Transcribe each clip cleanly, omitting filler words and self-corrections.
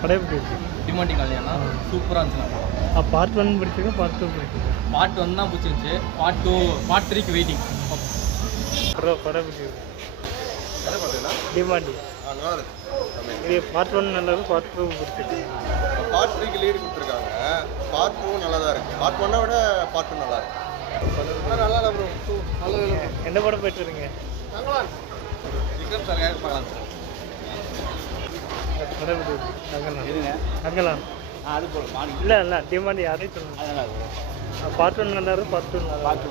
படம் எப்படி இருக்கு? டிமாண்டிங் கல்யாணா சூப்பராக இருந்துச்சுண்ணா. பார்ட் 1 பிடிச்சிருக்கு, பார்ட் 2 பிடிச்சிருக்கு. பார்ட் 1 தான் பிடிச்சிருந்துச்சு. பார்ட் 2 பார்ட் 3க்கு வெயிட்டிங். படம் எப்படி இருக்கு? என்ன பார்த்தீங்கன்னா டிமாண்டி நல்லா இருக்கு. இது பார்ட் 1 நல்லா இருக்கு, பார்ட் 2 பிடிச்சிருக்கு. பார்ட் 3க்கு லீடு கொடுத்துருக்காங்க. பார்ட் 2 நல்லா தான் இருக்குது. பார்ட் 1 விட பார்ட் 2 நல்லா இருக்கு. நல்லா இல்லை ப்ரோ. நல்லா இல்லை. என்ன படம் போயிட்டு வரீங்க? விக்ரம் சார் பார்க்கலாம். படம் எப்படி இருக்கு? எதுங்க அங்கலாம் அது போல மார்னிங் இல்லை இல்லை டிமாண்டி யாரையும் சொல்லுங்கள். அது நல்லா இருக்கும். பார்ட் 1 நல்லா இருக்கு, பார்ட் 2 நல்லா பார்த்து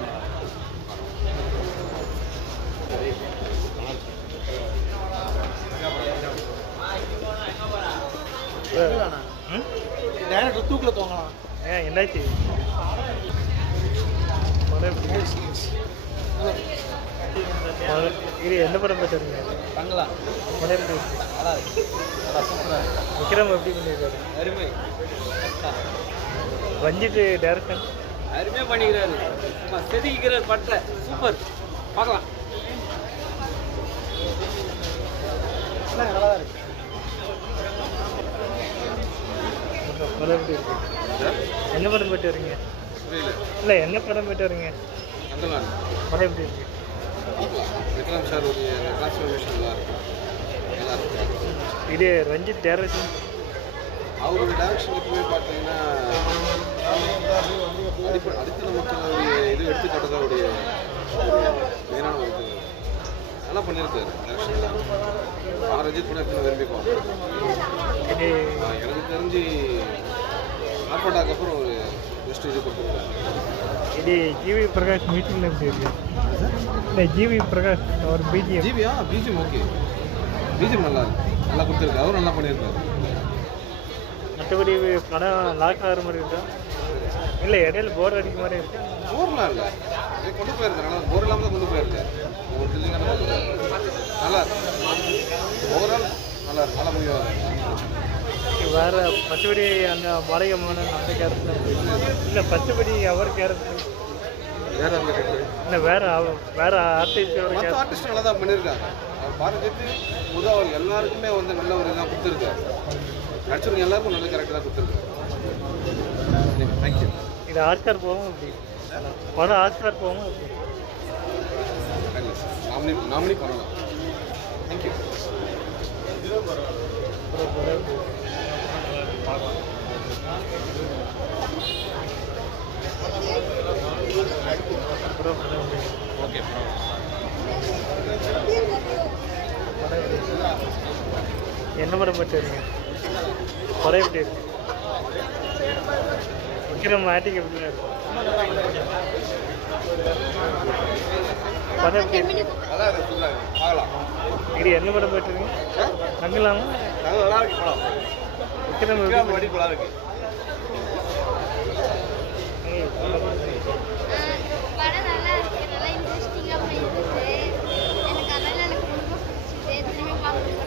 டேரக்டர் தூக்கில் தூங்கலாம். என்னாச்சு? படம் எப்படி இது என்ன படம் போயிட்டு வரீங்க? தங்கலாம் படம் எப்படி இருக்கு? நல்லா இருக்கு. நல்லா சூப்பராக இருக்கு. விக்ரம் எப்படி பண்ணியிருக்காரு? அருமை ரஞ்சித் டேரக்ஷன் அருமையாக பண்ணிக்கிறாரு. செதுக்கிறார் பட்டை சூப்பர். பார்க்கலாம். நல்லா தான் இருக்கு. படம் எப்படி இருக்கு? என்ன படம் போயிட்டு வரீங்க? இல்லை என்ன படம் போயிட்டு வரீங்க? படம் எப்படி இருக்கு? விக்ரம் சார் ஒரு டிரான்ஸ்ஃபர்மேஷன் நல்லா இருக்கு. நல்லா இருக்கு. இது ரஞ்சித் டேரக்ஷன் அவரோட டேரக்ஷன் எப்பவுமே பார்த்தீங்கன்னா அடித்தள மக்களுடைய இது எடுத்துக்காட்டுதான் அவருடைய மெயினான ஒரு இது. நல்லா பண்ணியிருக்காரு டேரக்ஷன்லாம். நான் ரஞ்சித் படம் எப்படி விரும்பி பார்ப்பேன். இது எனக்கு தெரிஞ்சு ஆர்ப்பாட்டாக்கு அப்புறம் ஒரு பெஸ்ட் இது கொடுத்துருக்காரு. இது ஜிவி பிரகாஷ் மீட்டிங்கில் எப்படி இருக்கு? இல்லை ஜிவி பிரகாஷ் அவர் பிஜிஎம் பிஜிஎம் ஓகே. பிஜிஎம் நல்லா இருக்கு. நல்லா கொடுத்துருக்கு. அவரும் நல்லா பண்ணியிருக்காரு. மற்றபடி படம் லாக் ஆகிற மாதிரி இருக்கா? இல்லை இடையில போர் அடிக்க மாதிரி இருக்கு. போர்லாம் இல்லை. இது கொண்டு போயிருக்காரு. நல்லா போர் இல்லாமல் தான் கொண்டு போயிருக்காரு. ஒரு தில்லிங்கான நல்லா இருக்கு. ஓவரால் நல்லா இருக்கு. நல்லா முடியாது. வேறு பச்சைப்படி அந்த மலையமான அந்த கேரக்டர் இல்லை, பச்சைப்படி அவர் கேரக்டர் வேற இல்லை, வேறு ஆர்டிஸ்டோட மற்ற கேரக்டர் ஆர்டிஸ்ட் நல்லா தான் பண்ணியிருக்காங்க. பாரதித்து உதவல் எல்லாருக்குமே வந்து நல்ல ஒரு இதாக கொடுத்துருக்காரு. நடிச்சவங்க எல்லாருக்கும் நல்ல கேரக்டர் தான் கொடுத்துருக்காரு. தேங்க்யூ. இது ஆஸ்கார் போவோம் அப்படி படம் ஆஸ்கார் போவோம் அப்படி நாமினி பண்ணலாம். தேங்க்யூ. ஓகே. என்ன படம் போயிட்டு வரீங்க? படம் எப்படி இருக்கு? விக்ரம் ஆட்டிக்கு எப்படி இருக்கு? படம் எப்படி இருக்கு? நல்லா இருக்கு. பார்க்கலாம். இது என்ன படம் போயிட்டு இருக்கீங்க? தங்கலாமா? நல்லா இருக்கு படம். விக்ரம் எப்படி நல்லா இருக்கு. படம் நல்லா இருக்கு. நல்லா இன்ட்ரெஸ்டிங்காக போயிருக்கு. எனக்கு அதனால எனக்கு ரொம்ப பிடிச்சிது. திரும்பி பார்க்கணும்.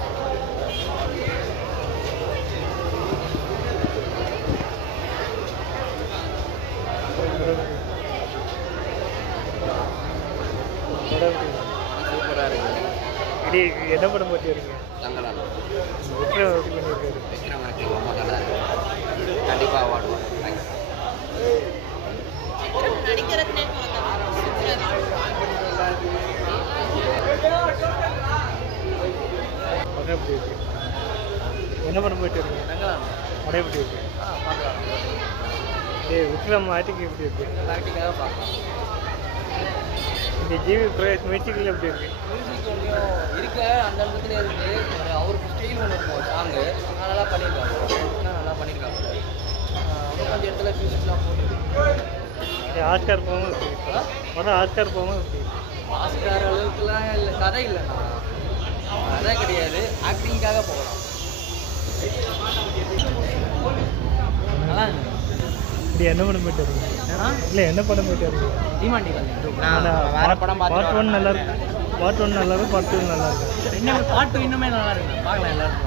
சூப்பராக இருக்கு. இது என்ன படம் போயிட்டு வரீங்க? தங்கலாம் விக்ரம் எப்படி பண்ணியிருக்காரு? விக்ரம் ஆக்டிங் ரொம்ப நல்லா இருக்கு. கண்டிப்பாக அவார்டு வரும். தேங்க்ஸ். நடிக்கிறதுனே படம் எப்படி இருக்கு? என்ன படம் போயிட்டு இருக்கீங்க? தங்கலாம் படம் எப்படி இருக்கு? பார்க்கலாம். விக்ரம் ஆட்டிக்கு எப்படி இருக்கு? ஆக்டிங்காக பார்க்கலாம். இந்த ஜிவி பிரகாஷ் மியூசிக்கில் எப்படி இருக்கு? மியூசிக் கொஞ்சம் இருக்க அந்த இடத்துல இருக்கு. அவருக்கு ஸ்டைல் ஒன்று இருக்கும் சாங்கு. நல்லா பண்ணியிருக்காங்க. நல்லா பண்ணியிருக்காங்க. இன்னும் கொஞ்சம் இடத்துல மியூசிக்லாம் போட்டு இது ஆஸ்கார் போகாமல் எப்படி இருக்கு? படம் ஆஸ்கார் போகாமல் எப்படி இருக்கு? ஆஸ்கார் அளவுக்குலாம் இல்லை. கதை இல்லைண்ணா. கதை கிடையாது. ஆக்டிங்காக போகலாம். நல்லா இருக்கு. இது என்ன படம் போயிட்டு இருக்கீங்க? இல்லை என்ன படம் போயிட்டு இருக்கீங்க? டிமாண்டி வேறு படம் பார்ட் பார்த்து 1 நல்லா இருக்கு, பார்ட் 1 நல்லா இருக்கு, பார்ட் 2 நல்லா இருக்கு. இன்னும் பார்ட் 2 இன்னுமே நல்லா இருக்கு. பார்க்கலாம் எல்லாரும்.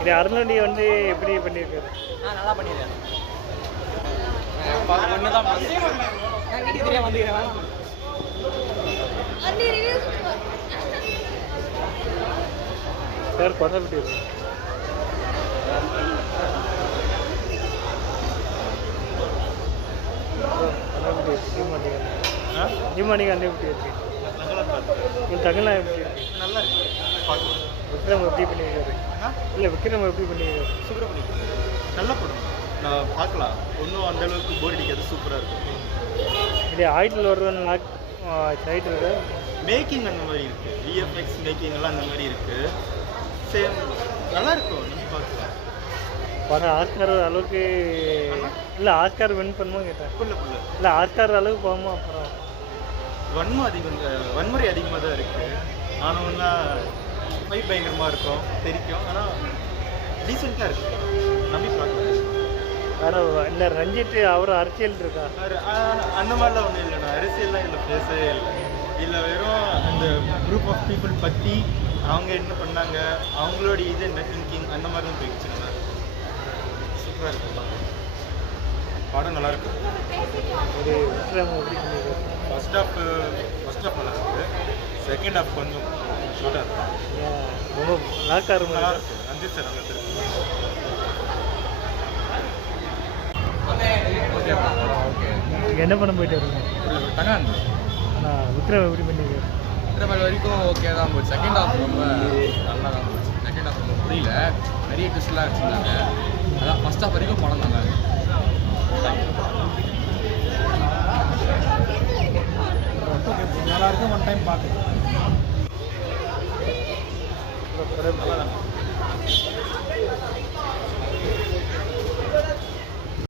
இது அருணாடி வந்து எப்படி பண்ணியிருக்காரு? நல்லா பண்ணியிருக்காரு. ஒன்று தான் நான் வீட்டுக்கு தெரியாம வந்துக்கிறேன். சார் படம் எப்படி இருக்கு? டிமாண்டிங் அண்ணன் எப்படி இருக்கு உங்கள் தகவலாம் எப்படி இருக்கு நல்லா இருக்கு பார்க்கலாம் விக்ரம் எப்படி பண்ணியிருக்காரு இல்லை விக்ரம் எப்படி பண்ணியிருக்காரு சூப்பராக பண்ணிக்கலாம் நல்ல படம் நான் பார்க்கலாம் ஒன்றும் அந்த அளவுக்கு போர் அடிக்காது சூப்பராக இருக்கும் இது ஆயிட்டில் வர்றவன் டைட்டில் மேக்கிங் அந்த மாதிரி இருக்குது விஎஃப்எக்ஸ் மேக்கிங் எல்லாம் அந்த மாதிரி இருக்குது சேம் நல்லா இருக்கும் நீங்கள் பார்க்கலாம் படம் ஆஸ்கார் அளவுக்கு இல்லை ஆஸ்கார் வின் பண்ணுமோ கேட்டேன் புள்ள இல்லை ஆஸ்கார் அளவுக்கு போகுமா அப்புறம் வன்முறை அதிகமாக தான் இருக்குது ஆனால் ஒன்றா ஃபைட் பயங்கரமாக இருக்கும் தெரிக்கும் ஆனால் டீசெண்டாக இருக்குது நம்பி பார்க்கலாம் வேறு இல்லை ரஞ்சித் அவர் அரசியல் இருக்கா அந்த மாதிரிலாம் ஒன்றும் இல்லைண்ணா அரசியல்லாம் இதில் பேசவே இல்லை இதில் வெறும் அந்த குரூப் ஆஃப் பீப்புள் பற்றி அவங்க என்ன பண்ணாங்க அவங்களோட இது என்ன திங்கிங் அந்த மாதிரி தான் போயிடுச்சுண்ணா சூப்பராக இருக்கு படம் நல்லாயிருக்கு ஒரு விக்ரம் எப்படி பண்ணியிருக்காரு ஃபர்ஸ்ட் ஹாஃப் நல்லா இருக்குது செகண்ட் ஹாஃப் கொஞ்சம் ஷார்ட்டாக இருக்கும் ரொம்ப லாக்காரு நல்லா இருக்கு நன்றி சார் நல்லா இருக்கு என்ன படம் போயிட்டு வருங்க தகான் நான் விக்ரம் எப்படி பண்ணியிருக்காரு இன்டர்வல் வரைக்கும் ஓகே தான் போச்சு செகண்ட் ஹாஃப் ரொம்ப நல்லா தான் போச்சு செகண்ட் ஹாஃப் ரொம்ப புரியல நிறைய ட்விஸ்ட்லாம் வச்சுருந்தாங்க அதான் ஃபஸ்ட் ஹாஃப் வரைக்கும் படம் நல்லா இருக்கு நல்லா இருக்கும் ஒன் டைம் பார்க்கலாம்